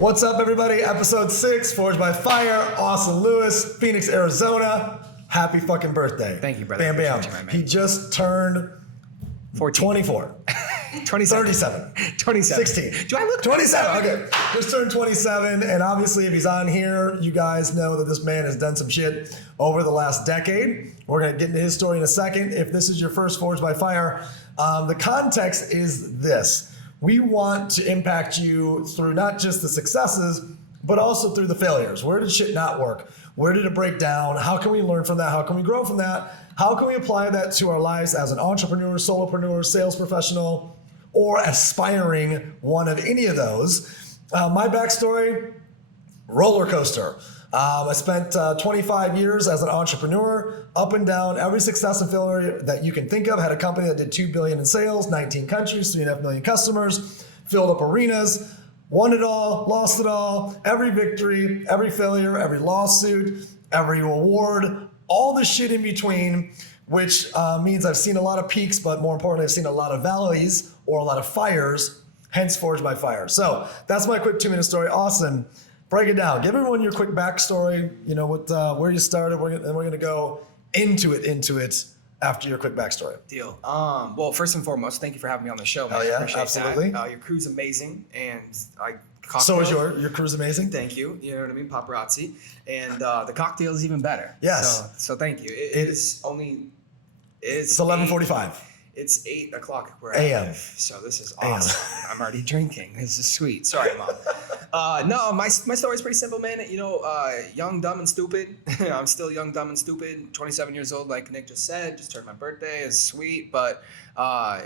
What's up, everybody? Episode 6, Forged by Fire, Austin Lewis, Phoenix, Arizona. Happy fucking birthday. Thank you, brother. Bam, bam. Appreciate you, my man. He just turned 24. 27. 37. 27. 16. Do I look 27? Okay. Just turned 27, and obviously if he's on here, you guys know that this man has done some shit over the last decade. We're going to get into his story in a second. If this is your first Forged by Fire, the context is this. We want to impact you through not just the successes, but also through the failures. Where did shit not work? Where did it break down? How can we learn from that? How can we grow from that? How can we apply that to our lives as an entrepreneur, solopreneur, sales professional, or aspiring one of any of those? My backstory, roller coaster. I spent 25 years as an entrepreneur, up and down, every success and failure that you can think of. Had a company that did $2 billion in sales, 19 countries, 3.5 million customers, filled up arenas, won it all, lost it all, every victory, every failure, every lawsuit, every reward, all the shit in between, which means I've seen a lot of peaks, but more importantly, I've seen a lot of valleys or a lot of fires, hence Forged by Fire. So that's my quick 2-minute story. Austin, break it down. Give everyone your quick backstory, you know, with where you started, and we're gonna go into it after your quick backstory. Deal. Well, first and foremost, thank you for having me on the show, man. Hell yeah, Appreciate absolutely. That. Your crew's amazing, and So is your crew's amazing. Thank you. You know what I mean? Paparazzi. And the cocktail is even better. Yes. So thank you. It's 11:45. It's 8 o'clock where AM. I live, so this is awesome. I'm already drinking. This is sweet. Sorry, Mom. No, my story's pretty simple, man. You know, young, dumb, and stupid. I'm still young, dumb, and stupid. 27 years old, like Nick just said. Just turned my birthday. It's sweet, but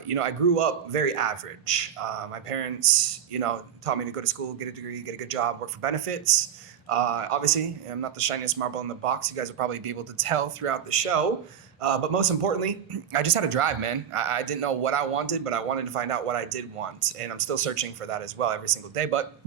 you know, I grew up very average. My parents, you know, taught me to go to school, get a degree, get a good job, work for benefits. Obviously, I'm not the shiniest marble in the box. You guys will probably be able to tell throughout the show. But most importantly, I just had a drive, man. I didn't know what I wanted, but I wanted to find out what I did want. And I'm still searching for that as well every single day. But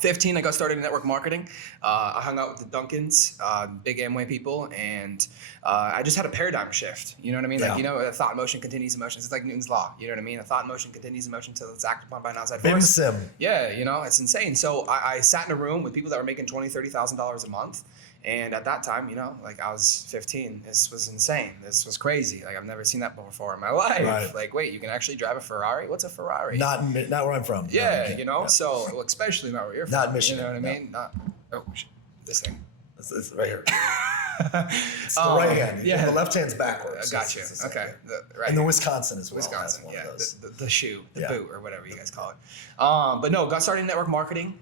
15, I got started in network marketing. I hung out with the Duncans, big Amway people, and I just had a paradigm shift. You know what I mean? Yeah. Like, you know, a thought in motion continues in motion. It's like Newton's law. You know what I mean? A thought in motion continues in motion until it's acted upon by an outside Bim force. sim. Yeah, you know, it's insane. So I sat in a room with people that were making $20,000, $30,000 a month. And at that time, you know, like I was 15. This was insane. This was crazy. Like I've never seen that before in my life. Right. Like, wait, you can actually drive a Ferrari? What's a Ferrari? Not where I'm from. Yeah, No, you know. yeah. So, well, especially not where you're from. Not Michigan, You know what I no. mean? This thing. It's right here. It's the right hand. Yeah. The left hand's backwards. Gotcha. It's Okay. Right. And the Wisconsin as well. Wisconsin, has one yeah, of those. the shoe, the Yeah. boot, or whatever you guys call it. But no, got started in network marketing,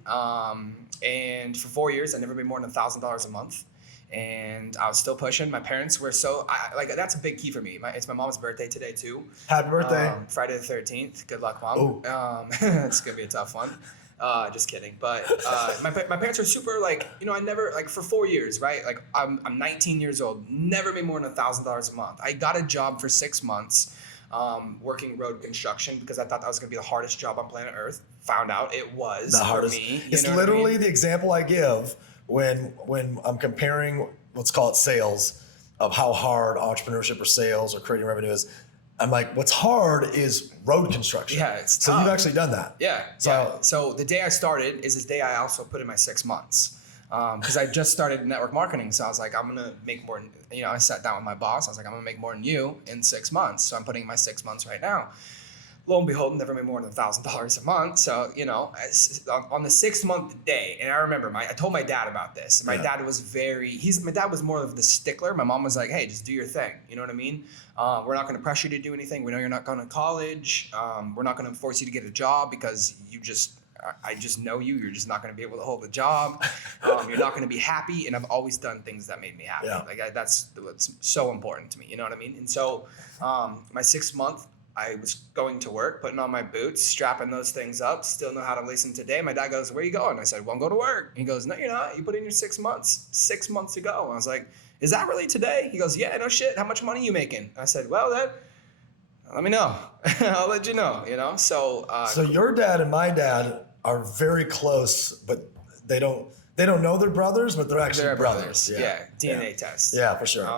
and for 4 years, I never made more than $1,000 a month, and I was still pushing. My parents were that's a big key for me. It's my mom's birthday today too. Happy birthday. Friday the 13th. Good luck, Mom. Ooh. It's gonna be a tough one. Just kidding. But my parents are super, like, you know, I never, like, for 4 years, right? Like I'm 19 years old, never made more than $1,000 a month. I got a job for 6 months, working road construction because I thought that was gonna be the hardest job on planet Earth. Found out it was The for hardest. me. It's literally the example I give when I'm comparing, let's call it sales, of how hard entrepreneurship or sales or creating revenue is. I'm like, what's hard is road construction. Yeah, it's so tough. you've actually done that. Yeah. So- So the day I started is this day I also put in my 6 months. Because I just started network marketing. So I was like, I'm going to make more, you know, I sat down with my boss. I was like, I'm going to make more than you in 6 months. So I'm putting in my 6 months right now. Lo and behold, never made more than $1,000 a month. So, you know, on the 6th month day, and I remember I told my dad about this. And my dad was my dad was more of the stickler. My mom was like, hey, just do your thing. You know what I mean? We're not going to pressure you to do anything. We know you're not going to college. We're not going to force you to get a job because I just know you're just not going to be able to hold a job. You're not going to be happy. And I've always done things that made me happy. Yeah. Like that's what's so important to me. You know what I mean? And so my 6th month, I was going to work, putting on my boots, strapping those things up, still know how to lace them today. My dad goes, where are you going? I said, well, I'm going to work. He goes, no, you're not. You put in your 6 months, 6 months to go. I was like, is that really today? He goes, yeah, no shit. How much money are you making? I said, well, then let me know. I'll let you know, you know? So your dad and my dad are very close, but they don't know they're brothers, but they're actually brothers. Yeah. DNA test. Yeah, for sure.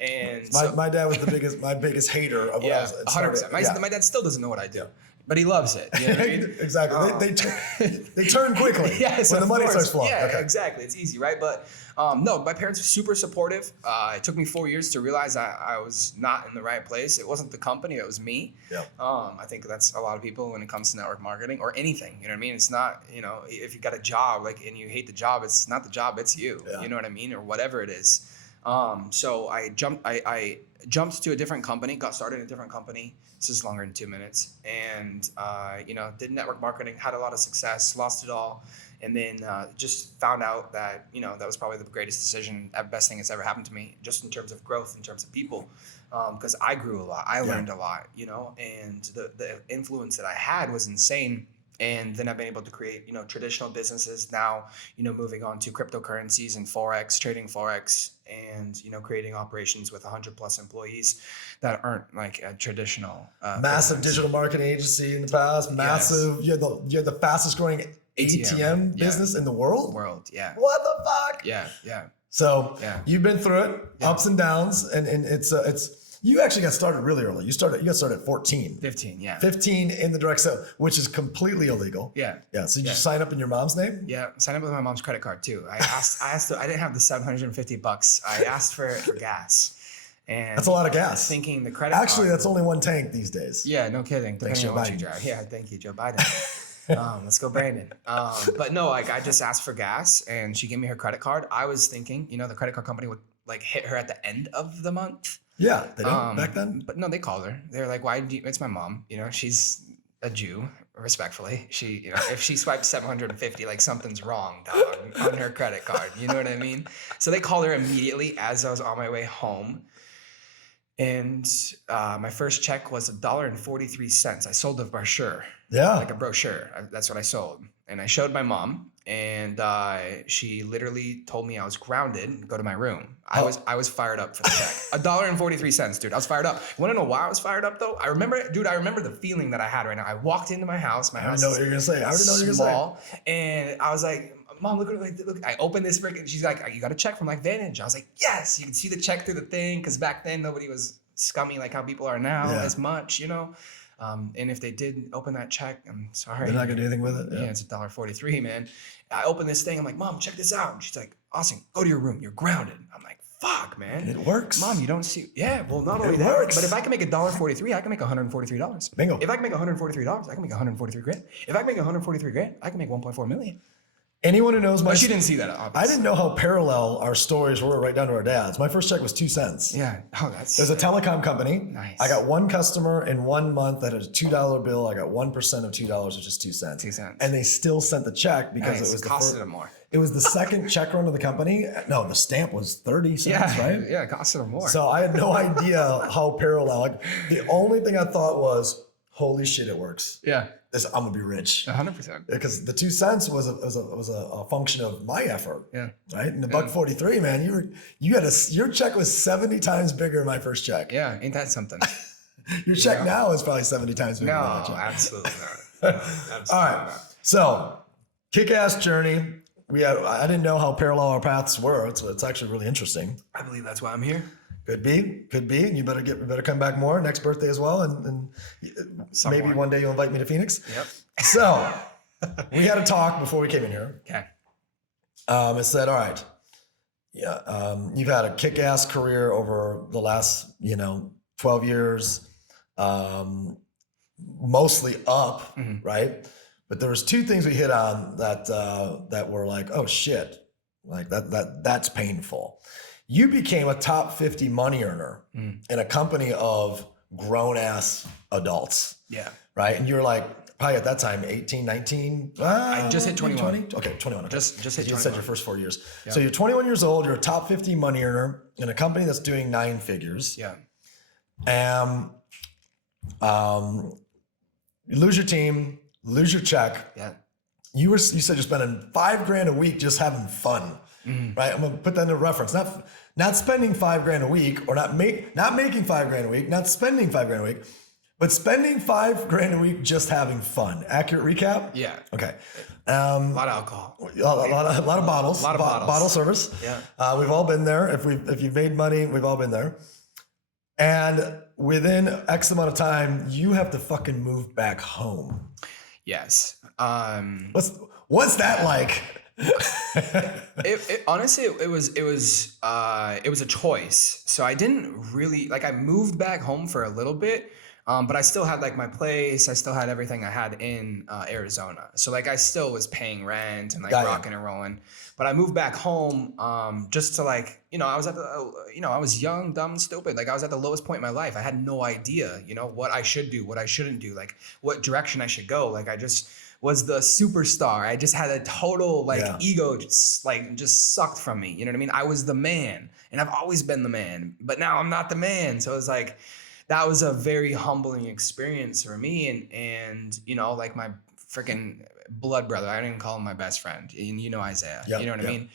And my dad was my biggest hater of what I was. 100%. My dad still doesn't know what I do. but he loves it. You know what I mean? Exactly. They turn quickly Yes, when the money course. starts flowing. Yeah, Okay. exactly. It's easy, right? But no, my parents were super supportive. It took me 4 years to realize I was not in the right place. It wasn't the company, it was me. Yeah. I think that's a lot of people when it comes to network marketing or anything. You know what I mean? It's not, if you got a job and you hate the job, it's not the job, it's you. Yeah. You know what I mean? Or whatever it is. So I jumped to a different company, got started in a different company. This is longer than 2 minutes. And, did network marketing, had a lot of success, lost it all. And then just found out that, that was probably the greatest decision, best thing that's ever happened to me, just in terms of growth, in terms of people. Because I grew a lot. I learned a lot, and the influence that I had was insane. And then I've been able to create, traditional businesses now, moving on to cryptocurrencies and Forex, trading Forex, and, creating operations with 100+ employees that aren't like a traditional. Massive business. digital marketing agency in the past. Massive. Yes. You're the fastest growing ATM business in the world. Yeah. What the fuck? Yeah. So you've been through it, Yeah. ups and downs, and it's you actually got started really early. You got started at 14. 15, yeah. 15 in the direct sale, which is completely illegal. Yeah. Yeah. So you sign up in your mom's name? Yeah, sign up with my mom's credit card too. I didn't have the $750. I asked for gas. And That's a lot of gas. Thinking the credit Actually, card. that's only one tank these days. Yeah, no kidding. Thanks, Depending on Joe what you Biden. drive. Yeah, thank you, Joe Biden. Let's go, Brandon. But no, I just asked for gas and she gave me her credit card. I was thinking, the credit card company would hit her at the end of the month. Yeah, they don't back then. But no, they called her. They're like, why did you, it's my mom. She's a Jew, respectfully. She, if she swiped 750, something's wrong, dog, on her credit card. You know what I mean? So they called her immediately as I was on my way home. And my first check was $1.43. I sold a brochure. Yeah. Like a brochure. That's what I sold. And I showed my mom, and she literally told me I was grounded and go to my room. I was fired up for the check. $1.43, dude. I was fired up. You want to know why I was fired up though? I remember the feeling that I had right now. I walked into my house. My house I already know what you're gonna say. I already know what you're small, and I was like, Mom, look. I opened this freaking. She's like, you got a check from Vantage. I was like, yes. You can see the check through the thing, because back then nobody was scummy like how people are now as much, And if they did open that check, I'm sorry. They're not gonna do anything with it. Yeah, it's $1.43, man. I opened this thing. I'm like, Mom, check this out. And she's like, Austin, go to your room. You're grounded. I'm like, fuck, man. It works. Mom, you don't see. Yeah, well, not only It that, works. but if I can make $1.43, I can make $143. Bingo. If I can make $143, I can make $143,000. If I can make $143,000, I can make $1.4 million. Anyone who knows my But she didn't see that, obviously. I didn't know how parallel our stories were right down to our dads. My first check was 2 cents. Yeah. Oh, that's. It was a telecom company. Nice. I got one customer in 1 month that had a $2 bill. I got 1% of $2, which is 2 cents. 2 cents. And they still sent the check because Nice. it was the Costed first, them more. It was the second check run of the company. No, the stamp was 30 cents, right? Yeah, it costed them more. So I had no idea how parallel. The only thing I thought was, holy shit, it works. Yeah. I'm gonna be rich. 100%. Because the 2 cents was a function of my effort. Yeah. Right. And the $1.43, man, your check was 70 times bigger than my first check. Yeah, ain't that something? Your check now is probably 70 times bigger than No, that check. absolutely not. No, absolutely All right. not. So, kick-ass journey. I didn't know how parallel our paths were. It's actually really interesting. I believe that's why I'm here. Could be. And you better come back more next birthday as well. And maybe one day you'll invite me to Phoenix. Yep. So we had a talk before we came in here. Okay. It said, all right, you've had a kick-ass career over the last, 12 years, mostly up, right? But there was 2 things we hit on that were like, oh shit, like that's painful. You became a top 50 money earner in a company of grown-ass adults. Yeah. Right? And you're like, probably at that time, 18, 19. I just hit 21. 20? Okay, 21. Okay. Just hit You 21. said your first 4 years. Yeah. So you're 21 years old. You're a top 50 money earner in a company that's doing 9 figures. Yeah. You lose your team, lose your check. Yeah. You said you're spending $5,000 a week just having fun. Right? I'm gonna put that into reference. Not spending $5,000 a week, or not making $5,000 a week, not spending $5,000 a week, but spending $5,000 a week just having fun. Accurate recap? Yeah. Okay. A lot of alcohol. A lot of bottles. A lot of bottles. Bottle service. Yeah. We've all been there. If you've made money, we've all been there. And within X amount of time, you have to fucking move back home. Yes. What's that like? Honestly, it was a choice. So I didn't really like. I moved back home for a little bit, but I still had like my place. I still had everything I had in Arizona. So like I still was paying rent and like rocking and rolling. But I moved back home just to like, I was I was young, dumb, and stupid. Like I was at the lowest point in my life. I had no idea, what I should do, what I shouldn't do, like what direction I should go. Like I just was the superstar. I just had a total ego just sucked from me. You know what I mean? I was the man, and I've always been the man, but now I'm not the man. So it's like that was a very humbling experience for me, and like my freaking blood brother. I don't even call him my best friend. And Isaiah. Yep, you know what I mean?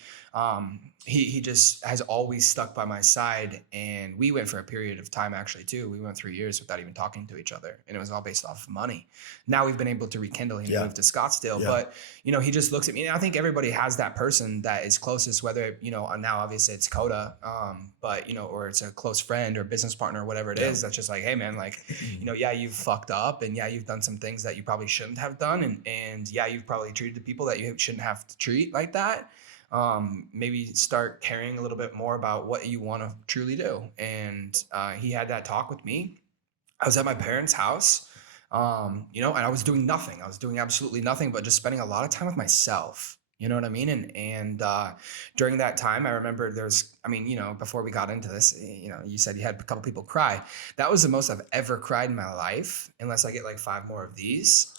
He just has always stuck by my side, and we went for a period of time actually too. We went 3 years without even talking to each other, and it was all based off of money. Now we've been able to rekindle. He moved to Scottsdale, but he just looks at me, and I think everybody has that person that is closest, whether now obviously it's Coda, but or it's a close friend or business partner or whatever it is. That's just like, hey man, like you've fucked up, and you've done some things that you probably shouldn't have done, and you've probably treated the people that you shouldn't have to treat like that. Maybe start caring a little bit more about what you want to truly do. And he had that talk with me. I was at my parents' house, and I was doing nothing. I was doing absolutely nothing, but just spending a lot of time with myself. You know what I mean? And during that time, I remember before we got into this, you said you had a couple people cry. That was the most I've ever cried in my life, unless I get like 5 more of these.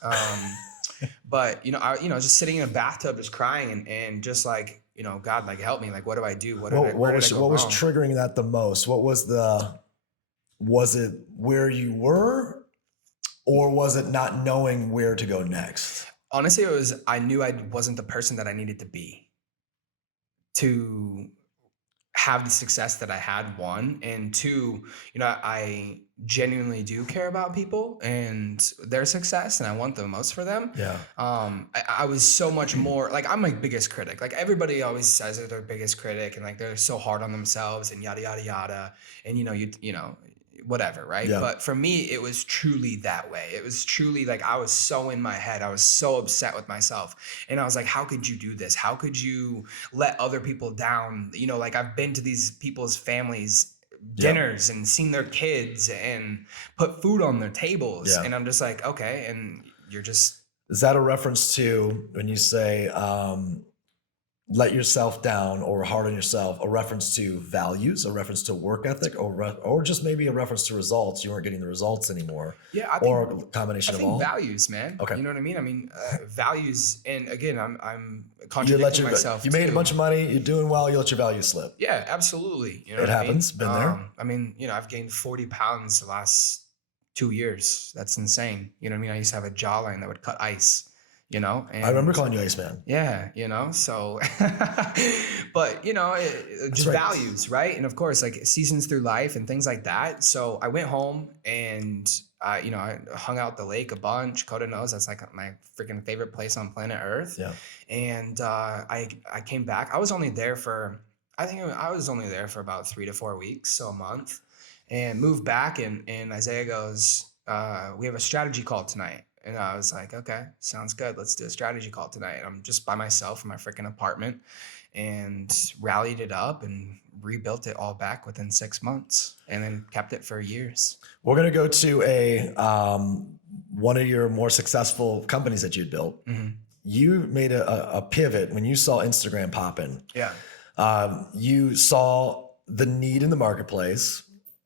But I just sitting in a bathtub, just crying and just like, God, like help me. Like, what do I do? What was triggering that the most? Was it where you were, or was it not knowing where to go next? Honestly, it was, I knew I wasn't the person that I needed to be to have the success that I had, one, and two, I genuinely do care about people and their success, and I want the most for them. Yeah. I was so much more like, I'm my biggest critic. Like everybody always says they're their biggest critic, and like they're so hard on themselves and yada yada yada, and whatever, right? Yeah. But for me, it was truly that way. It was truly like I was so in my head. I was so upset with myself. And I was like, how could you do this? How could you let other people down? Like I've been to these people's families dinners and seen their kids and put food on their tables. Yeah. And I'm just like, okay. And you're just... Is that a reference to when you say, let yourself down or hard on yourself, a reference to values, a reference to work ethic, or just maybe a reference to results? You weren't getting the results anymore. Yeah, I think, or a combination of all. Values, man. Okay. You know what I mean? I mean, values, and again, I'm contradicting myself. You made a bunch of money. You're doing well. You let your values slip. Yeah, absolutely. It happens. Been there. I mean, I've gained 40 pounds the last 2 years. That's insane. You know what I mean? I used to have a jawline that would cut ice. And I remember calling you Iceman. Yeah, so, but, just values, right? And of course, like seasons through life and things like that. So I went home and, I hung out at the lake a bunch. Coda knows that's like my freaking favorite place on planet Earth. Yeah. And I came back. I was only there for about 3 to 4 weeks, so a month, and moved back. And Isaiah goes, we have a strategy call tonight. And I was like, okay, sounds good. Let's do a strategy call tonight. And I'm just by myself in my freaking apartment, and rallied it up and rebuilt it all back within 6 months, and then kept it for years. We're going to go to one of your more successful companies that you'd built. Mm-hmm. You made a pivot when you saw Instagram popping. Yeah. You saw the need in the marketplace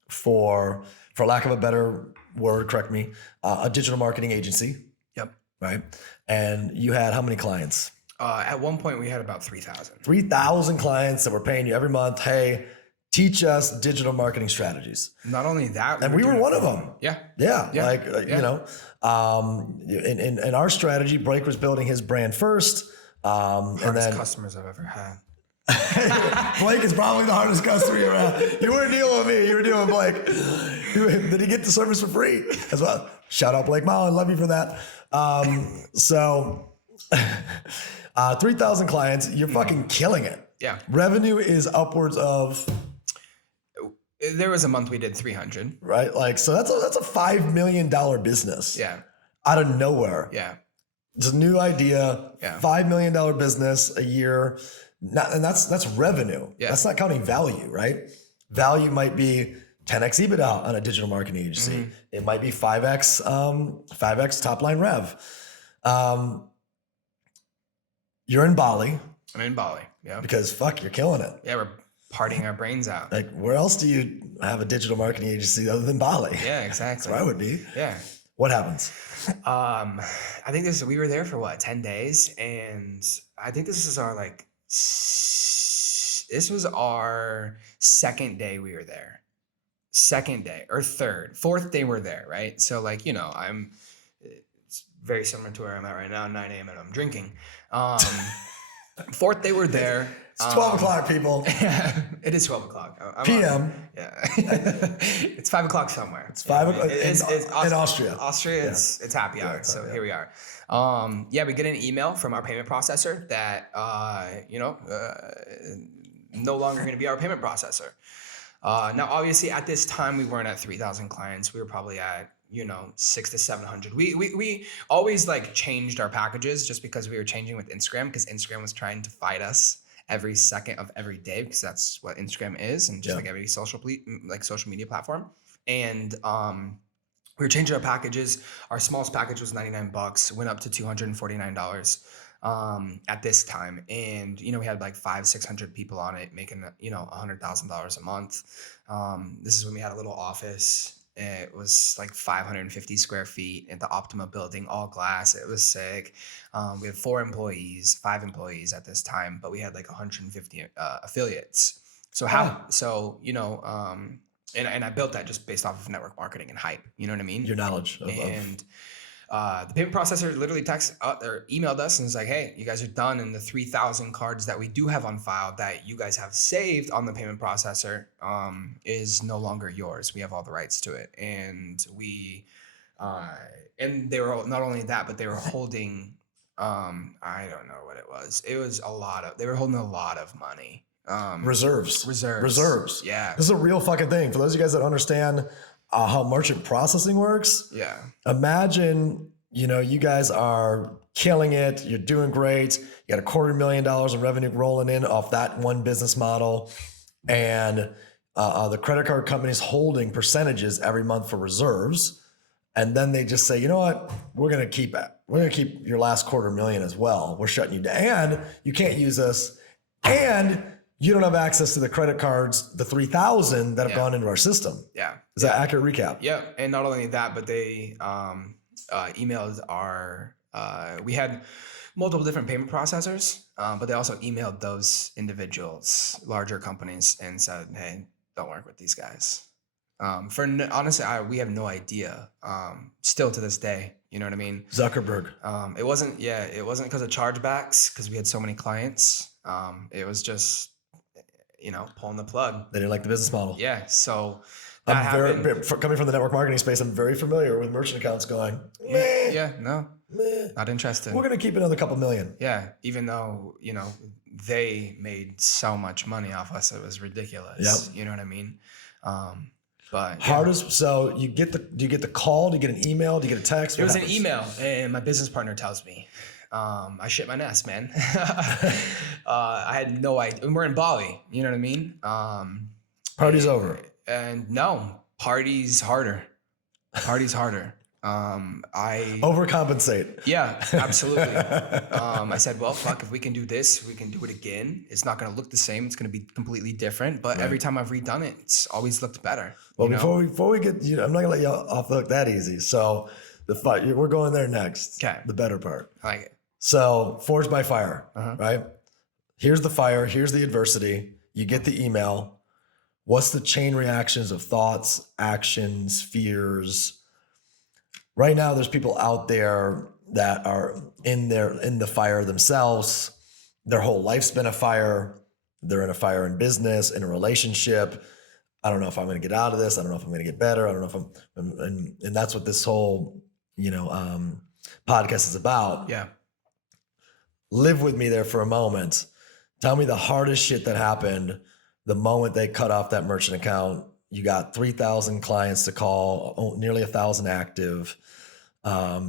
for lack of a better word, correct me, a digital marketing agency. Yep. Right. And you had how many clients? At one point we had about 3,000. 3,000 clients that were paying you every month. Hey, teach us digital marketing strategies. Not only that, and we were one of them. Yeah. Like, in our strategy, Blake was building his brand first. Hardest customers I've ever had. Blake is probably the hardest customer you ever had. You weren't dealing with me. You were dealing with Blake. Did he get the service for free as well? Shout out Blake Mullen. Love you for that. 3,000 clients. You're fucking killing it. Yeah. Revenue is upwards of... There was a month we did 300. right? Like, so that's a $5 million business. Yeah. Out of nowhere. Yeah. It's a new idea. Yeah. $5 million business a year. And that's revenue. Yeah. That's not counting value, right? Value might be 10x EBITDA on a digital marketing agency. Mm-hmm. It might be 5x top line rev. You're in Bali. I'm in Bali. Yeah. Because fuck, you're killing it. Yeah, we're partying our brains out. Like, where else do you have a digital marketing agency other than Bali? Yeah, exactly. That's where I would be. Yeah. What happens? I think we were there for 10 days, and I think this was our second day we were there. Second day or fourth day we're there, right? So it's very similar to where I'm at right now, 9 a.m. and I'm drinking. Fourth day we're there. It's 12 o'clock, people. Yeah, it is 12 o'clock. PM. Yeah. It's 5 o'clock somewhere. It's 5 o'clock in Austria. Austria. Yeah. It's happy hour. So here we are. We get an email from our payment processor that, no longer going to be our payment processor. Now, obviously, at this time, we weren't at 3,000 clients. We were probably at 600 to 700. We always changed our packages just because we were changing with Instagram, because Instagram was trying to fight us every second of every day, because that's what Instagram is, and just like every social media platform. And we were changing our packages. Our smallest package was $99, went up to $249 at this time. And we had 500-600 people on it, making $100,000 a month. This is when we had a little office. It was 550 square feet at the Optima building, all glass. It was sick. We had 5 employees at this time, but we had 150 affiliates. So and I built that just based off of network marketing and hype. You know what I mean? Your knowledge. And the payment processor literally emailed us and was like, hey, you guys are done, and the 3,000 cards that we do have on file that you guys have saved on the payment processor is no longer yours. We have all the rights to it. And and they were not only that, but they were holding, I don't know what it was. It was they were holding a lot of money. Reserves. Yeah. This is a real fucking thing. For those of you guys that understand how merchant processing works. Yeah. Imagine, you guys are killing it. You're doing great. You got $250,000 in revenue rolling in off that one business model. And the credit card company's holding percentages every month for reserves. And then they just say, you know what? We're going to keep your last $250,000 as well. We're shutting you down. And you can't use us. And you don't have access to the credit cards, the 3,000 that have gone into our system. Yeah. Is that accurate recap? Yeah. And not only that, but they emailed we had multiple different payment processors, but they also emailed those individuals, larger companies, and said, hey, don't work with these guys. Honestly, we have no idea. Still to this day, you know what I mean? Zuckerberg. It wasn't because of chargebacks, because we had so many clients. It was just, pulling the plug. They didn't like the business model. Yeah. So coming from the network marketing space, I'm very familiar with merchant accounts going, meh, yeah, no, meh. not interested. We're going to keep another couple million. Yeah. Even though, they made so much money off us, it was ridiculous. Yep. You know what I mean? But so do you get the call? Do you get an email? Do you get a text? It was an email, and my business partner tells me, I shit my nest, man. I had no idea. And we're in Bali, you know what I mean? Party's over. And no, party's harder. I overcompensate. Yeah, absolutely. I said, well, fuck, if we can do this, we can do it again. It's not going to look the same. It's going to be completely different. But every time I've redone it, it's always looked better. Well, before we get, I'm not going to let you off the hook that easy. So we're going there next. Okay. The better part. I like it. So Forged by Fire, right? Here's the fire. Here's the adversity. You get the email. What's the chain reactions of thoughts, actions, fears? Right now, there's people out there that are in the fire themselves. Their whole life's been a fire. They're in a fire in business, in a relationship. I don't know if I'm going to get out of this. I don't know if I'm going to get better. I don't know if and that's what this whole, podcast is about. Yeah. Live with me there for a moment. Tell me the hardest shit that happened the moment they cut off that merchant account You got 3,000 clients to call, nearly 1,000 active.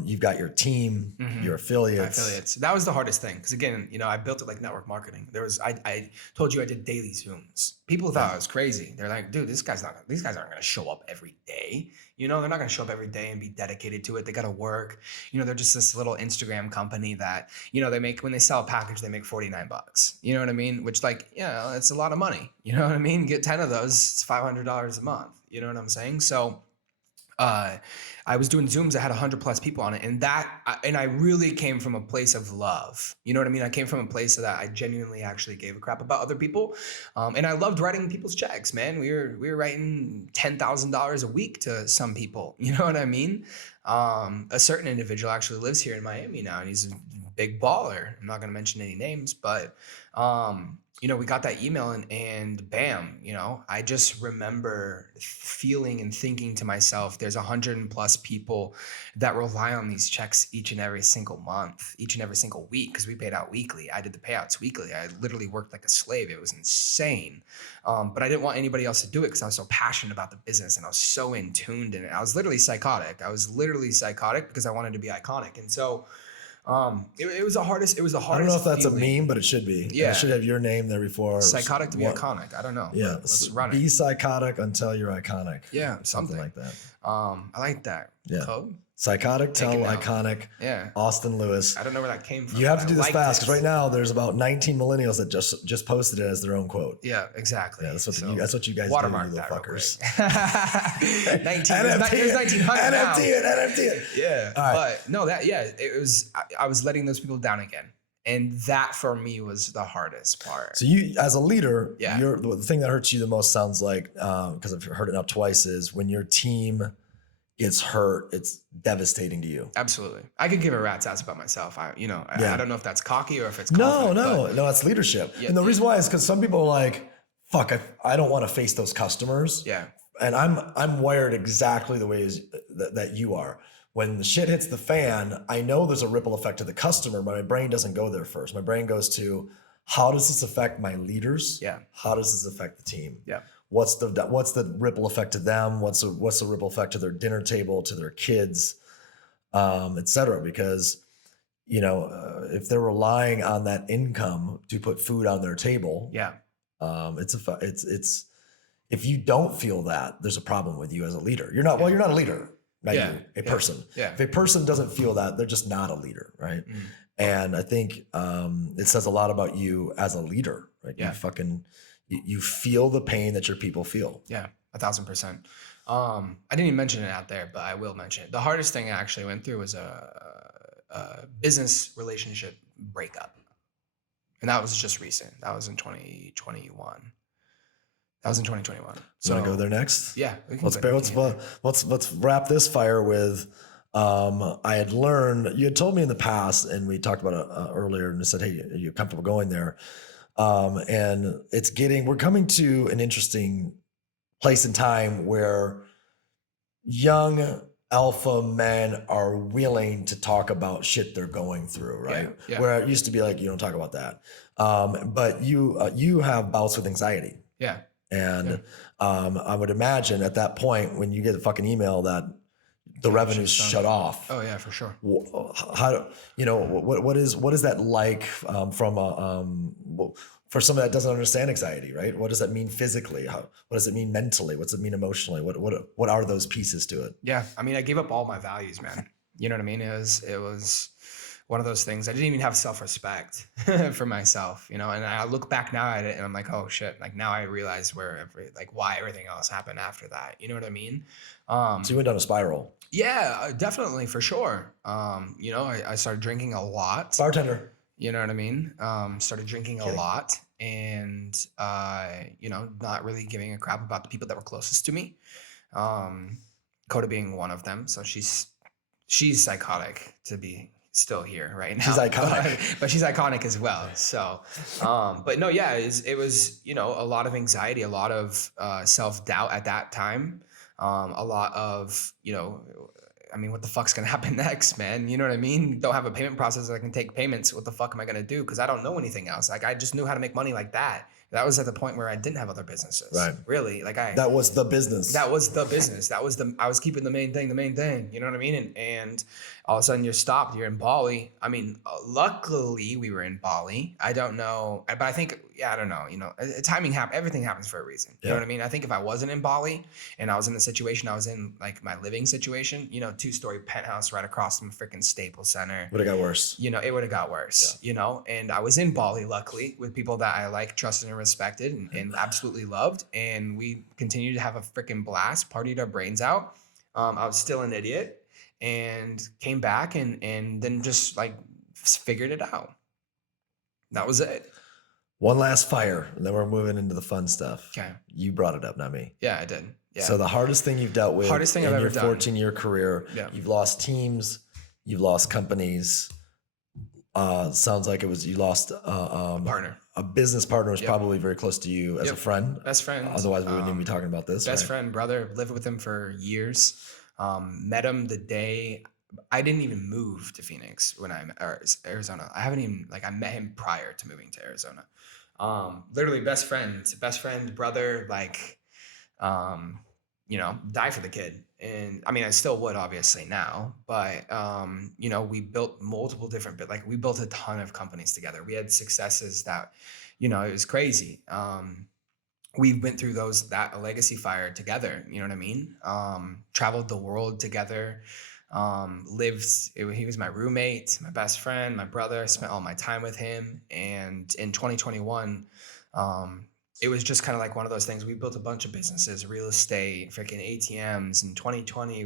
You've got your team, your affiliates. That was the hardest thing. Because again, I built it like network marketing. I told you I did daily Zooms. People thought I was crazy. They're like, dude, these guys aren't going to show up every day. They're not going to show up every day and be dedicated to it. They got to work. They're just this little Instagram company that, they make, when they sell a package, they make $49. You know what I mean? Which it's a lot of money. You know what I mean? Get 10 of those, it's $500 a month. You know what I'm saying? So, I was doing Zooms that had 100+ people on it, and I really came from a place of love. You know what I mean? I came from a place that I genuinely actually gave a crap about other people, and I loved writing people's checks. Man, we were writing $10,000 a week to some people. You know what I mean? A certain individual actually lives here in Miami now, and he's a big baller. I'm not going to mention any names, but we got that email and bam, I just remember feeling and thinking to myself, there's 100+ people that rely on these checks each and every single month, each and every single week, because we paid out weekly. I did the payouts weekly. I literally worked like a slave. It was insane. But I didn't want anybody else to do it because I was so passionate about the business and I was so in tuned in it. I was literally psychotic. Because I wanted to be iconic. And so it was the hardest. It was the I hardest. don't know if that's feeling. a meme, but it should be. Yeah. It should have your name there before. Psychotic to be iconic. I don't know. Yeah. Let's run Be it. psychotic until you're iconic. Yeah. Something like that. I like that. Yeah. Code. Psychotic till iconic. Yeah. Austin Lewis. I don't know where that came from. You have to do this fast because right now there's about 19 millennials that just posted it as their own quote. Yeah, exactly. Yeah, that's what you guys watermark do, you that little fuckers. 19. There's 1900 now. NFT it. Yeah. All right. But no, it was. I was letting those people down again, and that for me was the hardest part. So you, as a leader, Yeah. the thing that hurts you the most sounds like, because I've heard it now twice, is when your team gets hurt, it's devastating to you. Absolutely. I could give a rat's ass about myself. I don't know if that's cocky or if it's No, confident, that's leadership. Yeah, and the reason why is because some people are like, fuck, I don't want to face those customers. Yeah. And I'm wired exactly the way that you are. When the shit hits the fan, I know there's a ripple effect to the customer, but my brain doesn't go there first. My brain goes to, how does this affect my leaders? Yeah. How does this affect the team? Yeah. What's the ripple effect to them? What's the ripple effect to their dinner table, to their kids, et cetera? Because, if they're relying on that income to put food on their table, Yeah. it's if you don't feel that, there's a problem with you as a leader. You're not a leader, not you, a person. Yeah. If a person doesn't feel that, they're just not a leader, right? And I think it says a lot about you as a leader, right? Yeah. You feel the pain that your people feel. Yeah, 1,000%. I didn't even mention it out there, but I will mention it. The hardest thing I actually went through was a business relationship breakup. And that was just recent. That was in 2021. So want to go there next? Yeah. Let's wrap this fire with, I had learned, you had told me in the past, and we talked about it earlier, and you said, hey, are you comfortable going there? And we're coming to an interesting place in time where young alpha men are willing to talk about shit they're going through, right? Yeah. Where it used to be like, you don't talk about that. But you have bouts with anxiety. Yeah. And I would imagine at that point when you get a fucking email that the revenue's shut off. Oh yeah, for sure. How what is that like for someone that doesn't understand anxiety, right? What does that mean physically? What does it mean mentally? What's it mean emotionally? What are those pieces to it? Yeah, I mean, I gave up all my values, man. You know what I mean? It was one of those things. I didn't even have self-respect for myself, and I look back now at it and I'm like, oh shit. Like now I realize why everything else happened after that. You know what I mean? So you went down a spiral. Yeah, definitely, for sure. I started drinking a lot. Bartender. You know what I mean? Started drinking a lot and, not really giving a crap about the people that were closest to me. Coda being one of them. So she's psychotic to be still here right now. She's iconic. But she's iconic as well. So, but no, yeah, it was, a lot of anxiety, a lot of self-doubt at that time. A lot of, what the fuck's going to happen next, man? You know what I mean? Don't have a payment process that can take payments. What the fuck am I going to do? Because I don't know anything else. Like, I just knew how to make money like that. That was at the point where I didn't have other businesses. Right. Really, like That was the business. That was the business. I was keeping the main thing. You know what I mean? And all of a sudden you're stopped. You're in Bali. I mean, luckily we were in Bali. I don't know, but I think, I don't know. You know, timing happens. Everything happens for a reason. You know what I mean? I think if I wasn't in Bali and I was in the situation I was in, like my living situation, you know, 2-story penthouse right across from freaking Staples Center. Would have got worse. You know, it would have got worse. You know, and I was in Bali, luckily, with people that I like, trusted, and respected, and absolutely loved, and we continued to have a freaking blast, partied our brains out. I was still an idiot, and came back and then just like figured it out. That was it. One last fire, and then we're moving into the fun stuff. Okay. You brought it up, not me. Yeah, I did. Yeah. So the hardest thing you've dealt with Hardest thing in I've your ever done. 14-year career, you've lost teams, you've lost companies. Sounds like it was you lost partner. A business partner was probably very close to you as a friend. Best friend. Otherwise, we wouldn't even be talking about this. Best friend, brother. Lived with him for years. Met him the day I didn't even move to Phoenix Arizona. I haven't even I met him prior to moving to Arizona. Literally best friend, brother. You know, die for the kid. And I mean, I still would obviously now, but, you know, we built multiple different, we built a ton of companies together. We had successes that, you know, it was crazy. We went through that legacy fire together. You know what I mean? Traveled the world together, he was my roommate, my best friend, my brother. I spent all my time with him. And in 2021, it was just kind of like one of those things. We built a bunch of businesses, real estate, freaking ATMs. In 2020,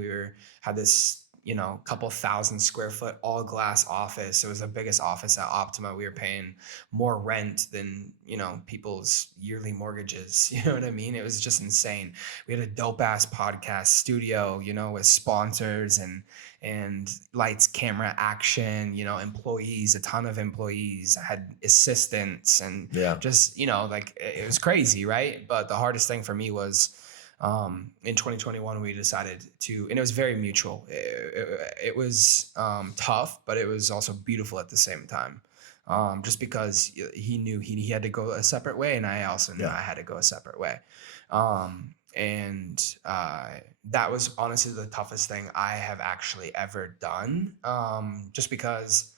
had this, you know, couple 1,000 square foot all glass office. It was the biggest office at Optima. We were paying more rent than, you know, people's yearly mortgages. You know what I mean? It was just insane. We had a dope ass podcast studio, you know, with sponsors and lights, camera, action, you know, employees, a ton of employees. I had assistants and just, you know, it was crazy, right? But the hardest thing for me was in 2021, we decided to, and it was very mutual. It was tough, but it was also beautiful at the same time. Just because he knew he had to go a separate way, and I also knew I had to go a separate way. That was honestly the toughest thing I have actually ever done. Just because,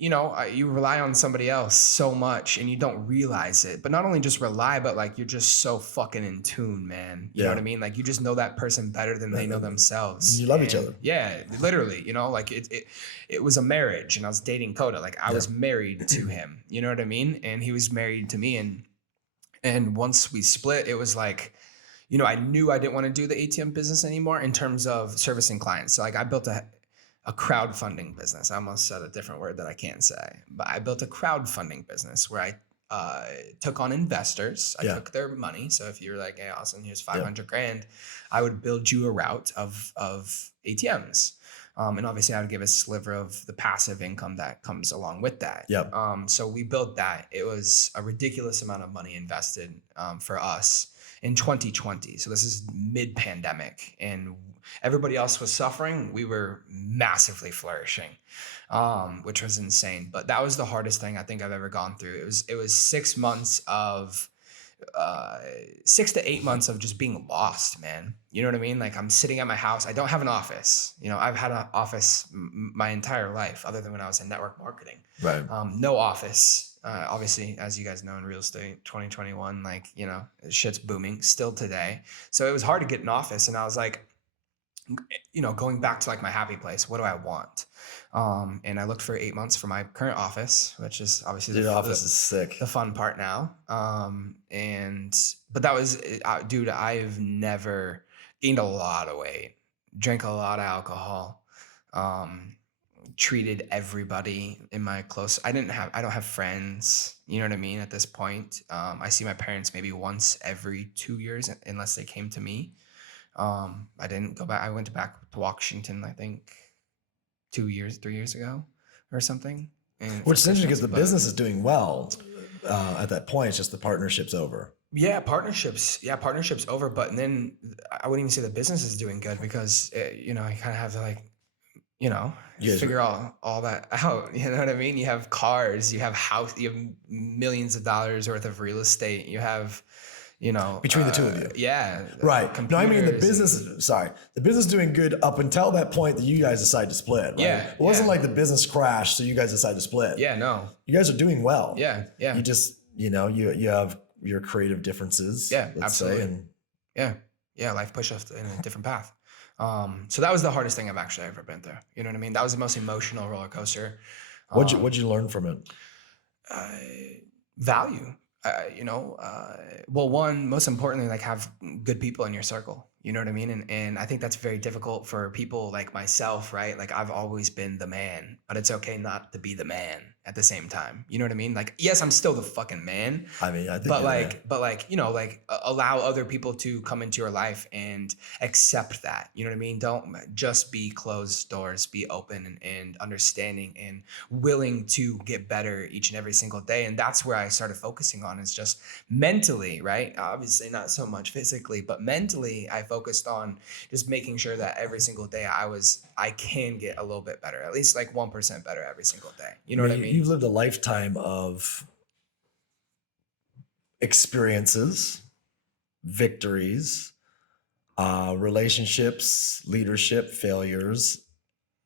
you know, you rely on somebody else so much and you don't realize it, but not only just rely, but you're just so fucking in tune, man. You know what I mean? You just know that person better than they know themselves. You love each other. Yeah, literally, you know, it was a marriage, and I was dating Coda. I was married to him, you know what I mean? And he was married to me. And once we split, it was you know, I knew I didn't want to do the ATM business anymore in terms of servicing clients. So I built a crowdfunding business. I almost said a different word that I can't say, but I built a crowdfunding business where I took on investors. I took their money. So if you're like, hey, Austin, here's 500 grand, I would build you a route of ATMs. And obviously I would give a sliver of the passive income that comes along with that. So we built that. It was a ridiculous amount of money invested for us in 2020. So this is mid-pandemic, and everybody else was suffering. We were massively flourishing, which was insane. But that was the hardest thing I think I've ever gone through. It was 6 months of 6 to 8 months of just being lost, man. You know what I mean? I'm sitting at my house. I don't have an office. You know, I've had an office my entire life, other than when I was in network marketing. Right. No office. Obviously, as you guys know, in real estate, 2021, you know, shit's booming still today. So it was hard to get an office, and I was like, you know, going back to my happy place. What do I want? And I looked for 8 months for my current office, which is obviously the office is sick. The fun part now. But that was, dude, I've never gained a lot of weight, drank a lot of alcohol, treated everybody in my I don't have friends, you know what I mean? At this point, I see my parents maybe once every 2 years, unless they came to me. I didn't go back. I went back to Washington, I think 3 years ago or something. Which is interesting because the business is doing well at that point. It's just the partnership's over. Yeah, partnerships over. But then I wouldn't even say the business is doing good because, you know, I kind of have to you know, figure all that out. You know what I mean? You have cars, you have house, you have millions of dollars worth of real estate. You have, you know, between the two of you. Yeah. Right. No, I mean the business. The business is doing good up until that point that you guys decide to split. Right? Yeah. It wasn't like the business crashed, so you guys decide to split. Yeah. No. You guys are doing well. Yeah. Yeah. You just, you know, you have your creative differences. Yeah. Let's Absolutely. say, and yeah. Life pushed us in a different path. So that was the hardest thing I've actually ever been through. You know what I mean? That was the most emotional roller coaster. What'd you learn from it? Value. Well, one, most importantly, like have good people in your circle. You know what I mean? And I think that's very difficult for people like myself, right? Like I've always been the man, but it's okay not to be the man at the same time. You know what I mean? Like, yes, I'm still the fucking man. I mean, I think but like, you know, like allow other people to come into your life and accept that. You know what I mean? Don't just be closed doors, be open and understanding and willing to get better each and every single day. And that's where I started focusing on is just mentally, right? Obviously not so much physically, but mentally I focused on just making sure that every single day I can get a little bit better, at least like 1% better every single day. You know what I mean? You've lived a lifetime of experiences, victories, relationships, leadership, failures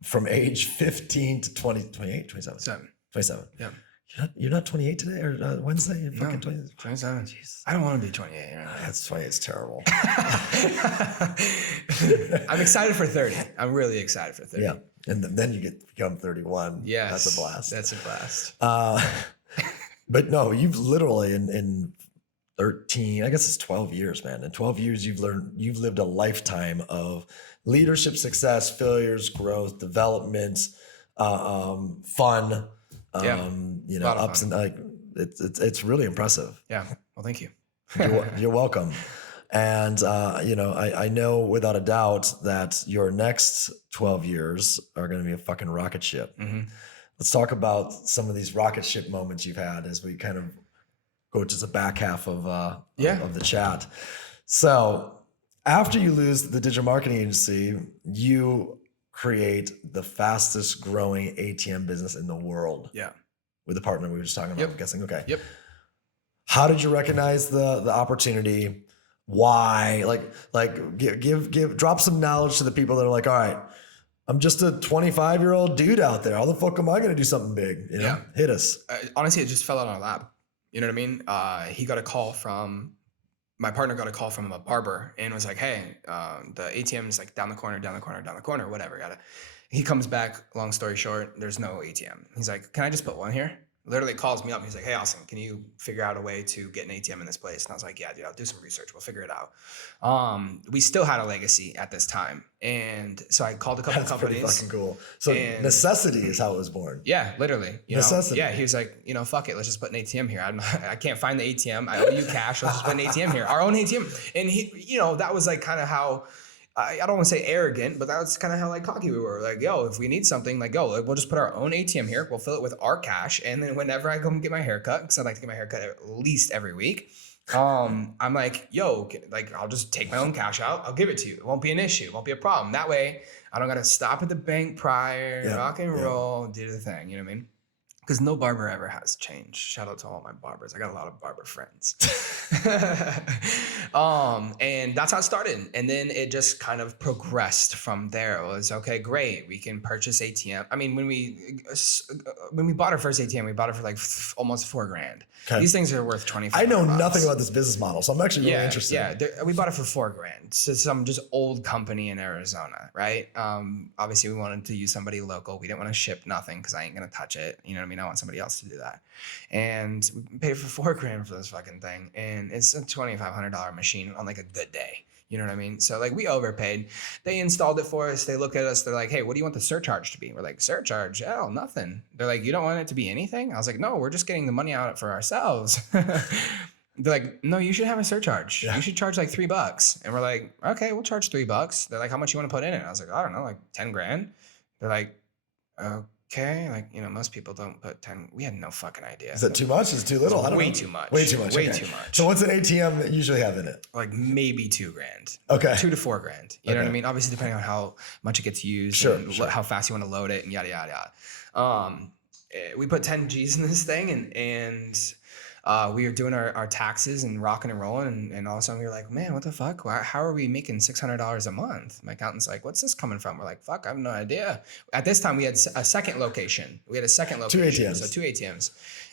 from age 15 to 20, 28, 27. 27. Yeah. You're not 28 today or Wednesday? You're fucking 27. Jeez. I don't want to be 28. Right? That's 28. It's terrible. I'm excited for 30. I'm really excited for 30. Yeah. And then you become 31. Yes. That's a blast. That's a blast. But no, you've literally in 13, I guess it's 12 years, man. In 12 years, you've lived a lifetime of leadership, success, failures, growth, development, fun, you know, ups and like it's really impressive. Yeah. Well, thank you. You're welcome. And, you know, I know without a doubt that your next 12 years are going to be a fucking rocket ship. Mm-hmm. Let's talk about some of these rocket ship moments you've had as we kind of go to the back half of the chat. So after you lose the digital marketing agency, you create the fastest growing ATM business in the world. Yeah. With the partner we were just talking about, I'm guessing. Okay. Yep. How did you recognize the opportunity? Why? Like give drop some knowledge to the people that are like, all right, I'm just a 25-year-old dude out there. How the fuck am I going to do something big? You know, hit us. Honestly, it just fell out on our lap. You know what I mean? My partner got a call from a barber and was like, hey, the ATM is like down the corner, whatever. He comes back, long story short, there's no ATM. He's like, can I just put one here? Literally calls me up. He's like, hey, Austin, can you figure out a way to get an ATM in this place? And I was like, yeah, dude, I'll do some research. We'll figure it out. We still had a legacy at this time. And so I called a couple companies. That's pretty fucking cool. So necessity is how it was born. Yeah, literally. Necessity. Yeah, he was like, you know, fuck it. Let's just put an ATM here. I can't find the ATM. I owe you cash. Let's just put an ATM here. Our own ATM. And he, you know, that was like kind of how, I don't want to say arrogant, but that's kind of how like cocky we were. Like, yo, if we need something, like, yo, we'll just put our own ATM here. We'll fill it with our cash. And then whenever I come get my haircut, because I like to get my haircut at least every week, I'm like, yo, like, I'll just take my own cash out. I'll give it to you. It won't be an issue. It won't be a problem. That way, I don't got to stop at the bank prior, rock and roll, do the thing. You know what I mean? Because no barber ever has changed. Shout out to all my barbers. I got a lot of barber friends. And that's how it started. And then it just kind of progressed from there. It was, okay, great. We can purchase ATM. I mean, when we bought our first ATM, we bought it for like almost $4,000. Okay. These things are worth $25. I know nothing about this business model, so I'm actually really interested. Yeah, we bought it for $4,000. So some just old company in Arizona, right? Obviously, we wanted to use somebody local. We didn't want to ship nothing because I ain't gonna touch it. You know what I mean? I want somebody else to do that. And we paid for $4,000 for this fucking thing, and it's a $2,500 machine on like a good day. You know what I mean? So like we overpaid. They installed it for us. They look at us. They're like, hey, what do you want the surcharge to be? We're like, surcharge? Hell, nothing. They're like, you don't want it to be anything? I was like, no, we're just getting the money out for ourselves. They're like, no, you should have a surcharge. Yeah. You should charge like $3. And we're like, okay, we'll charge $3. They're like, how much you want to put in it? I was like, I don't know, like 10 grand. They're like, okay, like, you know, most people don't put 10. We had no fucking idea. Is that too much? Is it too little? I don't Way know. too much. Way too much. Way okay. too much. So what's an ATM that you usually have in it? Like maybe $2,000. Okay. $2,000 to $4,000. You know what I mean? Obviously, depending on how much it gets used, Sure, and sure. how fast you want to load it, and yada yada yada. We put 10 G's in this thing, and we were doing our taxes and rocking and rolling, and all of a sudden we were like, man, what the fuck? How are we making $600 a month? My accountant's like, what's this coming from? We're like, fuck, I have no idea. At this time, we had a second location. We had a second location. 2 ATMs. So 2 ATMs.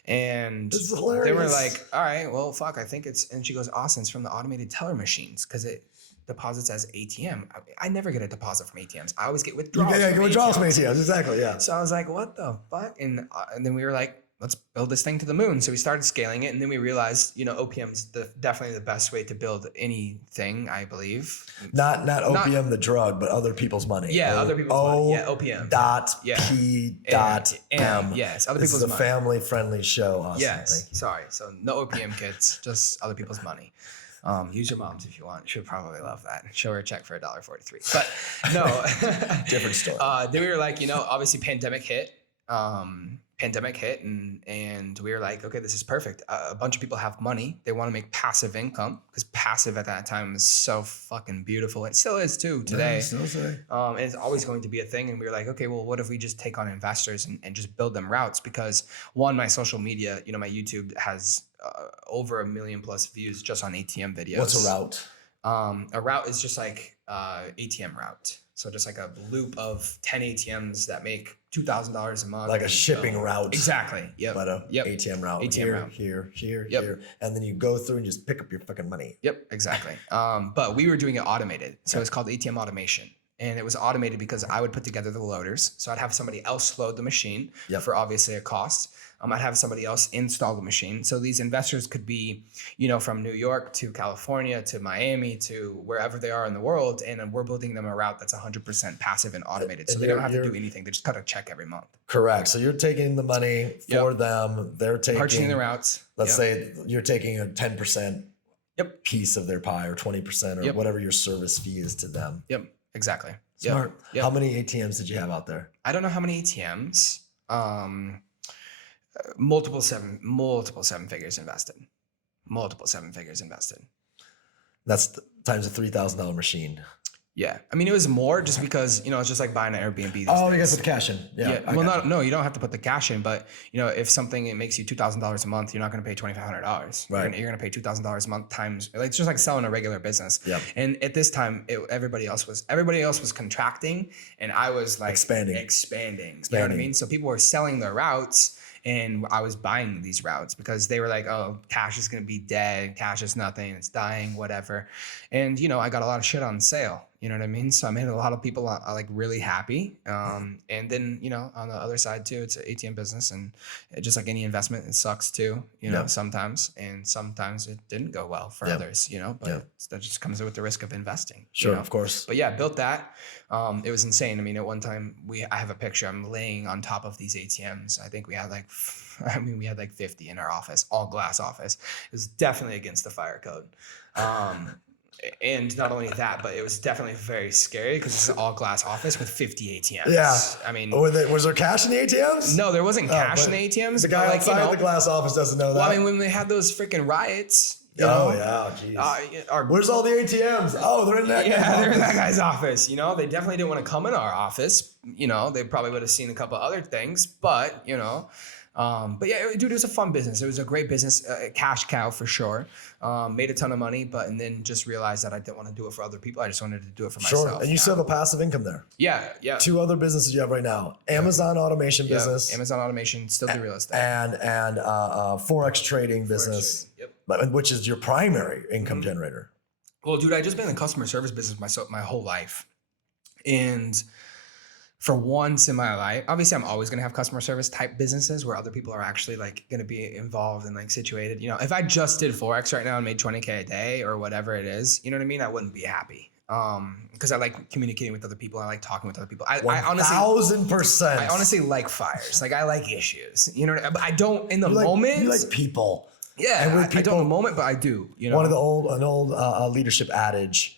And This is they hilarious. were like, all right, well, fuck, I think it's, and she goes, Austin, it's from the automated teller machines because it deposits as ATM. I never get a deposit from ATMs. I always get withdrawals. Yeah, withdrawals from ATMs. Exactly. Yeah. So I was like, what the fuck? And then we were like, let's build this thing to the moon. So we started scaling it, and then we realized, you know, OPM's definitely the best way to build anything, I believe. Not opium, the drug, but other people's money. Yeah, other people's money. Yeah, OPM. Dot Yeah. P dot M. Yes, other This people's is a money. family-friendly show, Austin. Yes, sorry. So no OPM kids, just other people's money. Use your moms if you want. She'll probably love that. Show her a check for $1.43. But no. Different story. Then we were like, you know, obviously pandemic hit. And we were like, okay, this is perfect. A bunch of people have money. They want to make passive income because passive at that time was so fucking beautiful. It still is too today. And it's always going to be a thing. And we were like, okay, well, what if we just take on investors and just build them routes? Because one, my social media, you know, my YouTube has over 1 million plus views just on ATM videos. What's a route? A route is just like ATM route. So just like a loop of 10 ATMs that make $2,000 a month. Like a shipping route. Exactly. Yep. But a Yep. ATM route. ATM here, route. Here, Yep. here. And then you go through and just pick up your fucking money. Yep, exactly. But we were doing it automated. So it's called ATM automation. And it was automated because I would put together the loaders. So I'd have somebody else load the machine for obviously a cost. I'd have somebody else install the machine. So these investors could be, you know, from New York to California to Miami to wherever they are in the world. And we're building them a route that's 100% passive and automated. So they don't have to do anything. They just cut a check every month. Correct. So you're taking the money for them. They're taking purchasing the routes. Let's say you're taking a 10% Yep. piece of their pie or 20% or whatever your service fee is to them. Yep, exactly. Smart. Yep. How many ATMs did you have out there? I don't know how many ATMs. Multiple seven figures invested. That's times a $3,000 machine. Yeah, I mean it was more just because, you know, it's just like buying an Airbnb. These Oh, days. you guess with cash in. Yeah. Well, no, you don't have to put the cash in, but you know, if something it makes you $2,000 a month, you're not going to pay $2,500. Right. You're going to pay $2,000 a month times. Like, it's just like selling a regular business. Yep. And at this time, everybody else was contracting, and I was like expanding. You know what I mean? So people were selling their routes. And I was buying these routes because they were like, oh, cash is going to be dead. Cash is nothing. It's dying, whatever. And, you know, I got a lot of shit on sale. You know what I mean? So I made a lot of people like really happy. And then, you know, on the other side too, it's an ATM business, and just like any investment, it sucks too, you know, sometimes. And sometimes it didn't go well for others, you know, but that just comes with the risk of investing. Sure, you know? of course. But yeah, built that. It was insane. I mean, at one time I have a picture. I'm laying on top of these ATMs. I think we had like 50 in our office, all glass office. It was definitely against the fire code. And not only that, but it was definitely very scary because it's an all glass office with 50 ATMs. Yeah. I mean, was there cash in the ATMs? no, there wasn't cash in the ATMs. The guy but, outside the glass office doesn't know that. Well, I mean, when they had those freaking riots, you know, jeez. Where's all the ATMs? Oh, they're in that guy's office. They're in that guy's office. You know, they definitely didn't want to come in our office. You know, they probably would have seen a couple other things, but, you know. But yeah, dude, it was a fun business. It was a great business, cash cow for sure. Made a ton of money, and then just realized that I didn't want to do it for other people. I just wanted to do it for myself. Sure, and you still have a passive income there. Yeah. 2 other businesses you have right now: Amazon automation business, Amazon automation, still do real estate, and forex trading business, which is your primary income generator. Well, dude, I just been in the customer service business my whole life, and for once in my life, obviously I'm always going to have customer service type businesses where other people are actually like going to be involved and like situated. You know, if I just did Forex right now and made 20K a day or whatever it is, you know what I mean? I wouldn't be happy. Because I like communicating with other people. I like talking with other people. I honestly 1,000%. I honestly like fires. Like I like issues, you know, but I don't in the moment. You like people. Yeah. And with I people, don't in the moment, but I do, you know. An old leadership adage,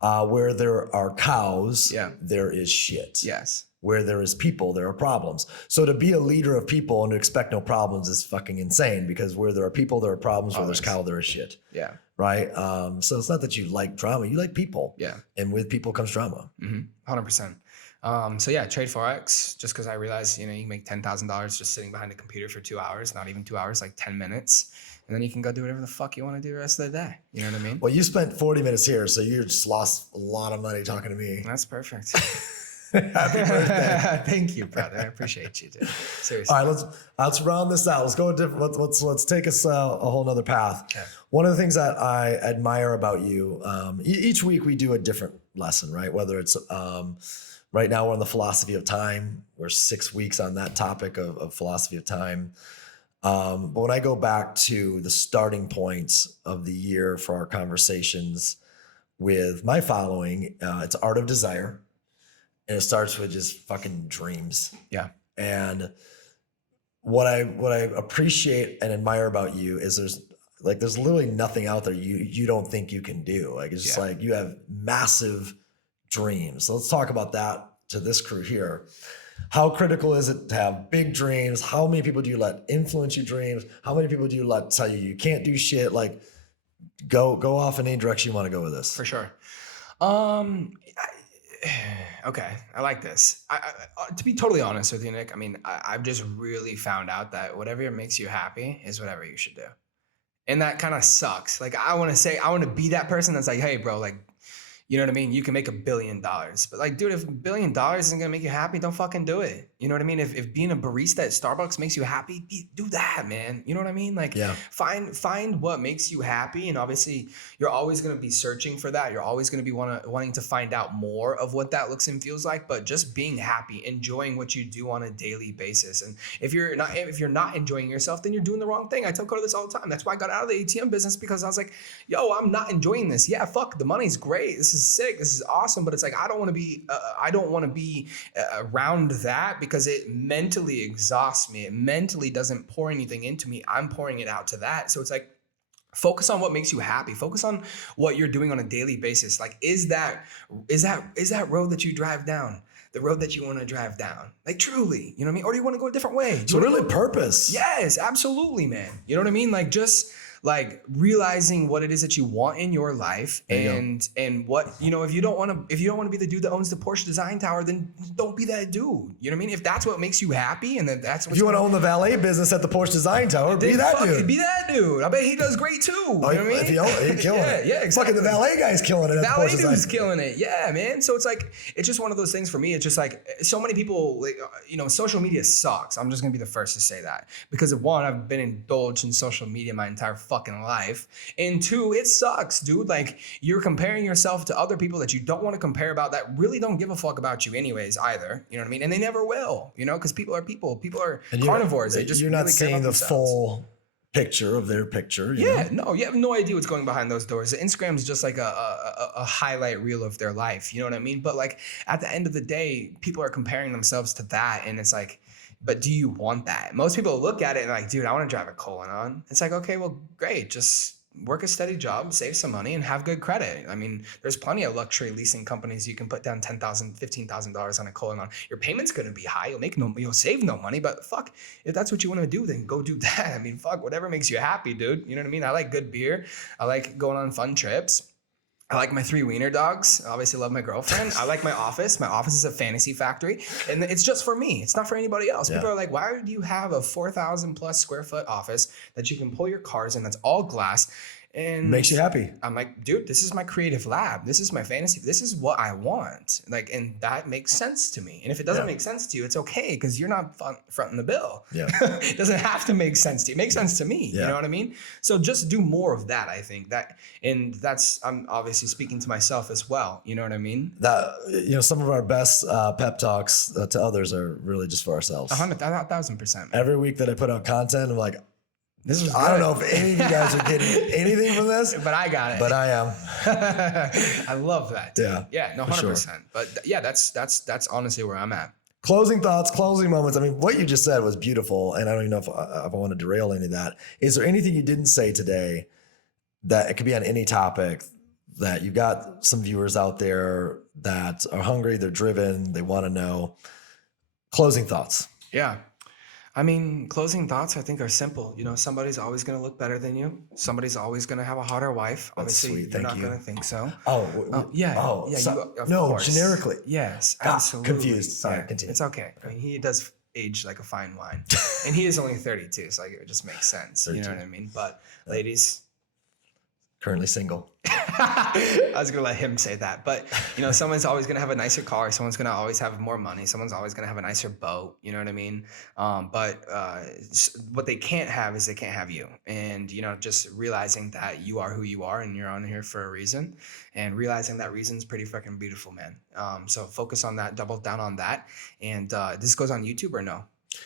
where there are cows, there is shit. Yes. where there is people, there are problems. So to be a leader of people and to expect no problems is fucking insane, because where there are people, there are problems. Where there's cow, there is shit. Yeah. Right. So it's not that you like drama, you like people. Yeah. And with people comes drama. 100%. So yeah, trade Forex, just because I realized, you can make $10,000 just sitting behind a computer for 2 hours, not even 2 hours, like 10 minutes. And then you can go do whatever the fuck you want to do the rest of the day. You know what I mean? Well, you spent 40 minutes here, so you just lost a lot of money talking to me. That's perfect. Happy birthday. Thank you, brother. I appreciate you, dude. Seriously. All right, let's round this out. Let's go a different. Let's take us a whole nother path. Okay. One of the things that I admire about you, each week we do a different lesson, right? Whether it's right now we're on the philosophy of time. We're 6 weeks on that topic of philosophy of time. But when I go back to the starting points of the year for our conversations with my following, it's Art of Desire. And it starts with just fucking dreams. Yeah. And what I appreciate and admire about you is there's literally nothing out there you don't think you can do. Like, it's just like you have massive dreams. So let's talk about that to this crew here. How critical is it to have big dreams? How many people do you let influence your dreams? How many people do you let tell you can't do shit? Like, go off in any direction you want to go with this. For sure. Okay, I like this. To be totally honest with you, Nick, I mean, I've just really found out that whatever makes you happy is whatever you should do. And that kind of sucks. Like, I want to be that person that's like, hey, bro, like, you know what I mean? You can make $1 billion. But like, dude, if $1 billion isn't going to make you happy, don't fucking do it. You know what I mean? If being a barista at Starbucks makes you happy, do that, man. You know what I mean? Like, find what makes you happy. And obviously, you're always going to be searching for that. You're always going to be wanting to find out more of what that looks and feels like. But just being happy, enjoying what you do on a daily basis. And if you're not enjoying yourself, then you're doing the wrong thing. I tell Cody this all the time. That's why I got out of the ATM business, because I was like, yo, I'm not enjoying this. Yeah, fuck, the money's great. This is sick. This is awesome. But it's like, I don't want to be around that, because it mentally exhausts me. It mentally doesn't pour anything into me. I'm pouring it out to that. So it's like, focus on what makes you happy. Focus on what you're doing on a daily basis. Like, is that road that you drive down the road that you want to drive down? Like, truly, you know what I mean? Or do you want to go a different way? So really purpose. Yes, absolutely, man. You know what I mean? Like, just like realizing what it is that you want in your life, and what, if you don't want to be the dude that owns the Porsche design tower, then don't be that dude. You know what I mean? If that's what makes you happy, and then that's what if you want to own the valet business at the Porsche design tower, be that dude. Be that dude. I bet he does great too. You know what I mean? If he's killing it. Yeah, exactly. Fucking the valet guy's killing it. Valet dude's killing it. Yeah, man. So it's like, it's just one of those things for me. It's just like, so many people, like, social media sucks. I'm just gonna be the first to say that, because of one, I've been indulged in social media my entire fucking life. And two, it sucks, dude. Like, you're comparing yourself to other people that you don't want to compare about, that really don't give a fuck about you anyways either. You know what I mean? And they never will, because people are people. People are carnivores. They just you're not seeing the full picture of their picture. You know? No, you have no idea what's going behind those doors. Instagram is just like a highlight reel of their life. You know what I mean? But like, at the end of the day, people are comparing themselves to that, and it's like, but do you want that? Most people look at it and like, dude, I want to drive a Colon on. It's like, okay, well, great. Just work a steady job, save some money, and have good credit. I mean, there's plenty of luxury leasing companies you can put down $10,000, $15,000 on a Colon on. Your payment's going to be high. You'll save no money, but fuck, if that's what you want to do, then go do that. I mean, fuck, whatever makes you happy, dude. You know what I mean? I like good beer. I like going on fun trips. I like my 3 wiener dogs. I obviously love my girlfriend. I like my office. My office is a fantasy factory, and it's just for me. It's not for anybody else. People are like, why do you have a 4,000 plus square foot office that you can pull your cars in, that's all glass, and makes you happy? I'm like, dude, this is my creative lab. This is my fantasy. This is what I want. Like, and that makes sense to me. And if it doesn't make sense to you, it's okay, because you're not fronting the bill. Yeah. It doesn't have to make sense to you. It makes sense to me. Yeah. You know what I mean? So just do more of that, I think. I'm obviously speaking to myself as well. You know what I mean? That, some of our best pep talks to others are really just for ourselves. 1,000%. Every week that I put out content, I'm like, I don't know if any of you guys are getting anything from this, but I got it. But I am. I love that. Dude. Yeah, no, 100%. Sure. But yeah, that's honestly where I'm at. Closing thoughts, closing moments. I mean, what you just said was beautiful, and I don't even know if I want to derail any of that. Is there anything you didn't say today that it could be on any topic, that you've got some viewers out there that are hungry, they're driven, they want to know? Closing thoughts. Yeah. I mean, closing thoughts I think are simple. Somebody's always going to look better than you. Somebody's always going to have a hotter wife. Obviously, sweet. you're Thank not you. going to think so. Yeah. Yeah, of no, course. generically. Yes, Ah, absolutely. confused. Sorry, Yeah, continue. it's okay. I mean, he does age like a fine wine, and he is only 32, so it just makes sense. You know 32. what I mean? But ladies, Currently single. I was gonna let him say that, but someone's always gonna have a nicer car. Someone's gonna always have more money. Someone's always gonna have a nicer boat. You know what I mean? But what they can't have is they can't have you. And just realizing that you are who you are, and you're on here for a reason, and realizing that reason's pretty freaking beautiful, man. So focus on that, double down on that. And this goes on YouTube or no?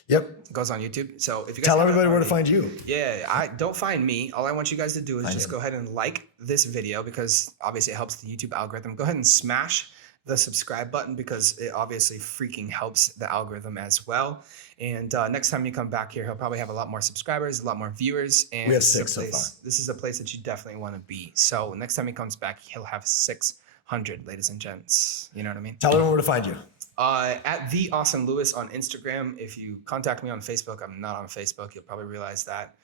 Yep. It goes on YouTube. So if you guys Tell haven't everybody where to already- find you. Yeah, don't find me. All I want you guys to do is Find just him. go ahead and like this video, because obviously it helps the YouTube algorithm. Go ahead and smash the subscribe button, because it obviously freaking helps the algorithm as well. And next time you come back here, he'll probably have a lot more subscribers, a lot more viewers. And We have this is a 6 so place- far. This is a place that you definitely want to be. So next time he comes back, he'll have 600, ladies and gents. You know what I mean? Tell everyone where to find you. At the Austin Lewis on Instagram. If you contact me on Facebook, I'm not on Facebook. You'll probably realize that.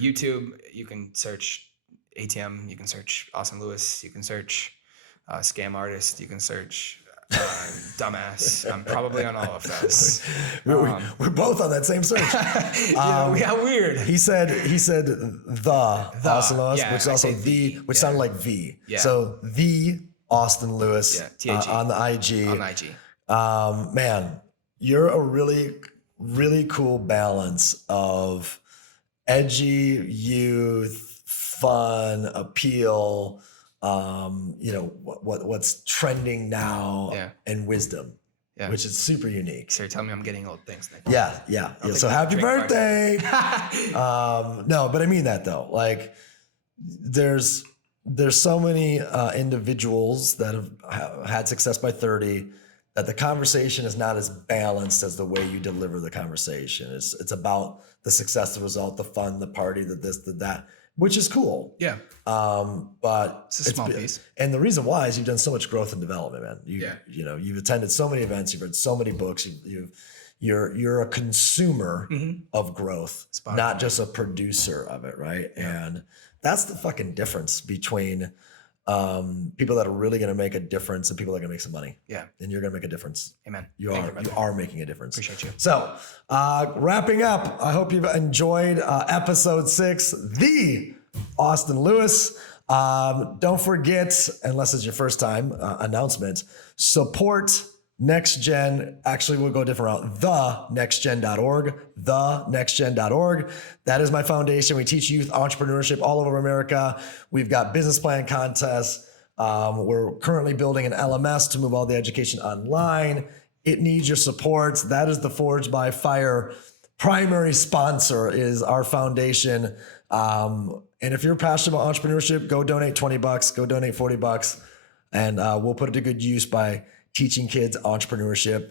YouTube, you can search ATM. You can search Austin Lewis. You can search Scam Artist. You can search Dumbass. I'm probably on all of those. We're both on that same search. Yeah, weird. He said the Austin Lewis, yeah, which is I also say the, which sounded like V. Yeah. So the Austin Lewis TAG. on the IG. On IG. Man, you're a really, really cool balance of edgy youth, fun, appeal, what's trending now, Yeah. and wisdom, Yeah. which is super unique. So you're telling me I'm getting old things, Nick. Yeah. So take happy a drink birthday. No, but I mean that though. Like there's so many individuals that have had success by 30 that the conversation is not as balanced as the way you deliver the conversation. It's about the success, the result, the fun, the party, the this, the that, which is cool. Yeah. But It's a small piece. And the reason why is you've done so much growth and development, man. You've attended so many events, you've read so many books, you're a consumer of growth, Spot not on. just a producer of it, right? And that's the fucking difference between people that are really going to make a difference and people that are going to make some money. Yeah. And you're going to make a difference. Amen. You are making a difference. Appreciate you. So, wrapping up, I hope you've enjoyed episode 6, the Austin Lewis. Don't forget, unless it's your first time, announcement, support Next Gen. Actually, we'll go a different route. thenextgen.org. thenextgen.org. That is my foundation. We teach youth entrepreneurship all over America. We've got business plan contests. We're currently building an LMS to move all the education online. It needs your support. That is the Forged by Fire primary sponsor, is our foundation. And if you're passionate about entrepreneurship, go donate $20, go donate $40, and we'll put it to good use by teaching kids entrepreneurship.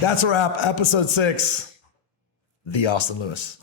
That's a wrap. Episode 6, the Austin Lewis.